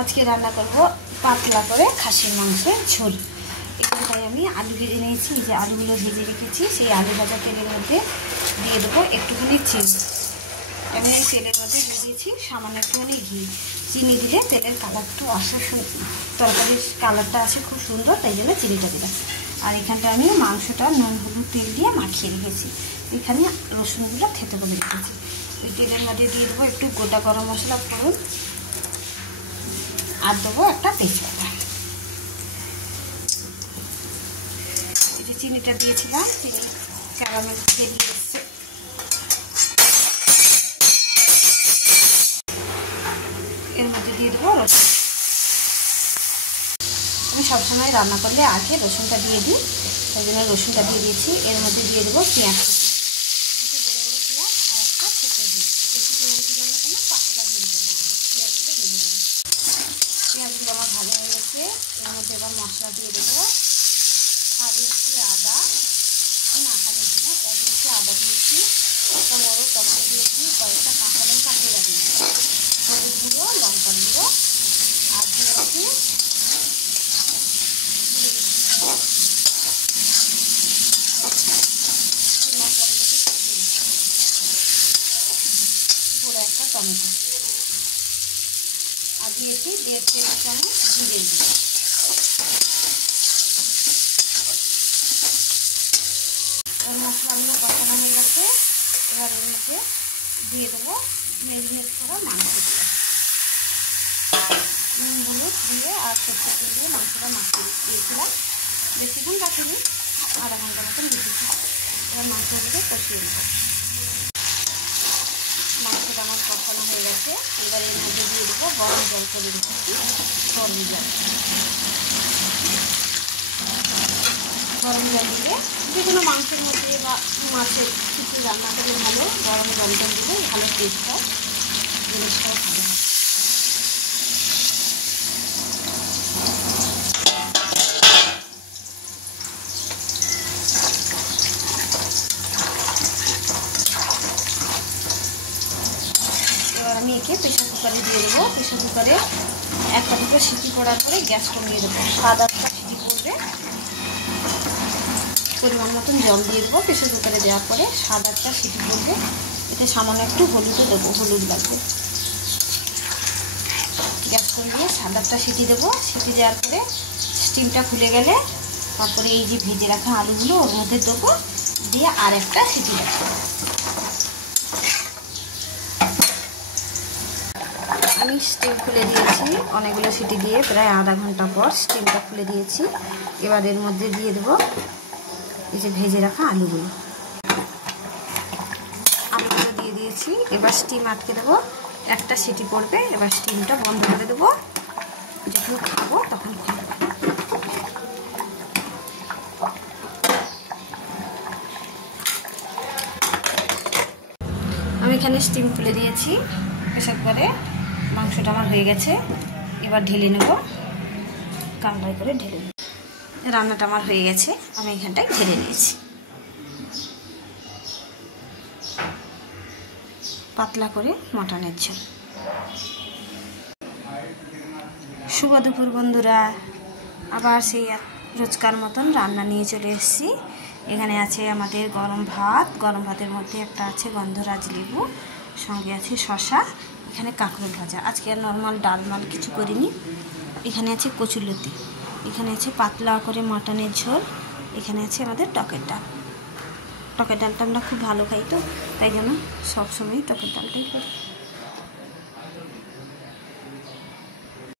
আজকে রান্না করব পাতলা করে খাসির মাংসের ঝোল। এখানটায় আমি আলু ভেজে নিয়েছি, যে আলুগুলো ভেজে রেখেছি সেই আলু ভাজা তেলের মধ্যে দিয়ে দেবো একটুখানি চিনি। আমি এই তেলের মধ্যে দিয়ে দিয়েছি সামান্য একটুখানি ঘি। চিনি দিলে তেলের কালারটা আসে, তরকারির কালারটা আসে খুব সুন্দর, তাই জন্য চিনিটা দিলাম। আর এখানটা আমি মাংসটা নুন হলুদ তেল দিয়ে মাখিয়ে রেখেছি। এখানে রসুনগুলো খেতে বলে রেখেছি। ওই তেলের মধ্যে দিয়ে দেবো একটু গোটা গরম মশলা ফোড়ন, আর দেবো একটা তেজপাতা। এই যে চিনিটা দিয়েছিলাম, চিনি ক্যারামেল বেরিয়ে এসছে। এর মধ্যে দিয়ে দেবো রসুন। আমি সবসময় রান্না করলে আগে রসুনটা দিয়ে দিই, তাই জন্য রসুনটা দিয়ে দিয়েছি। এর মধ্যে দিয়ে দেবো পেঁয়াজ। পেঁয়াজগুলো আমার ভালো হয়ে গেছে। এর মধ্যে এবার মশলা দিয়ে দেবো। আর দিয়েছি আদা, আদা দিয়েছি, আদা দিয়েছি, একটা বড়ো টমেটো দিয়েছি, কয়েকটা কাঁচা লঙ্কা দিয়ে দিয়েছি, হলুদ গুঁড়ো, লঙ্কা গুঁড়ো, আর দিয়েছি বড়ো একটা টমেটো, আর দিয়েছি 1.5 টেবিল চামচ জিরে দিয়ে। মশলাগুলো কষানো হয়ে গেছে। এবার এর মধ্যে দিয়ে দেবো ম্যারিনেট করা মাংসগুলো। নুন হলুদ দিয়ে আর সরষের তেল দিয়ে মাংসটা মাখিয়ে দিয়েছিলাম। বেশিক্ষণ রাখিনি, আধা ঘন্টার মতন রেখেছি। এবার মাংসগুলো কষিয়ে নেব। মাংসটা আমার কষানো হয়ে গেছে। এবার এর মধ্যে দিয়ে দেবো গরম জল করে রেখেছি, গরম জল। গরম জল দিলে যে কোনো মাংসের মধ্যে বা মাছের কিছু রান্না করে ভালো গরম জল দিলে ভালো টেস্ট হয়, জিনিসটাও ভালো হয়। এবার আমি একে প্রেশার কুকারে দিয়ে দেবো। প্রেশার কুকারে একটা দুটো সিটি করার পরে গ্যাস কমিয়ে দেবো। 7-8টা সিটি করবে, পরিমাণ মতন জল দিয়ে দেবো। প্রেশার কুকারে দেওয়ার পরে 7-8টা সিটি করবে। এতে সামান্য একটু হলুদও দেবো, হলুদ লাগবে। গ্যাস কমিয়ে 7-8টা সিটি দেবো। সিটি দেওয়ার পরে স্টিমটা খুলে গেলে তারপরে এই যে ভেজে রাখা আলুগুলো ওর মধ্যে দেবো, দিয়ে আর একটা সিটি দেবো। আমি স্টিম খুলে দিয়েছি অনেকগুলো সিটি দিয়ে, প্রায় আধা ঘন্টা পর স্টিমটা খুলে দিয়েছি। এবার এর মধ্যে দিয়ে দেবো এই যে ভেজে রাখা আলুগুলো দিয়ে দিয়েছি। এবার স্টিম আটকে দেবো, একটা সিটি পড়বে। এবার স্টিমটা বন্ধ করে দেবো, যখন খাবো তখন খাবো। আমি এখানে স্টিম খুলে দিয়েছি প্রেসার কুকারে। মাংসটা আমার হয়ে গেছে। এবার ঢেলে নেব, গামলায় করে ঢেলে নেব। রান্নাটা আমার হয়ে গেছে, আমি এখানটায় ঢেলে নিয়েছি। পাতলা করে মটনের ঝোল। শুভ দুপুর বন্ধুরা, আবার সেই রোজকার মতন রান্না নিয়ে চলে এসেছি। এখানে আছে আমাদের গরম ভাত। গরম ভাতের মধ্যে একটা আছে গন্ধরাজ লেবু, সঙ্গে আছে শসা, এখানে কাঁকরোল ভাজা। আজকে আর নর্মাল ডালমাল কিছু করিনি। এখানে আছে কচুলতি, এখানে আছে পাতলা করে মটনের ঝোল, এখানে আছে আমাদের টকের ডাল। টকের ডালটা আমরা খুব ভালো খাই, তো তাই জন্য সবসময় টকের ডালটাই করি।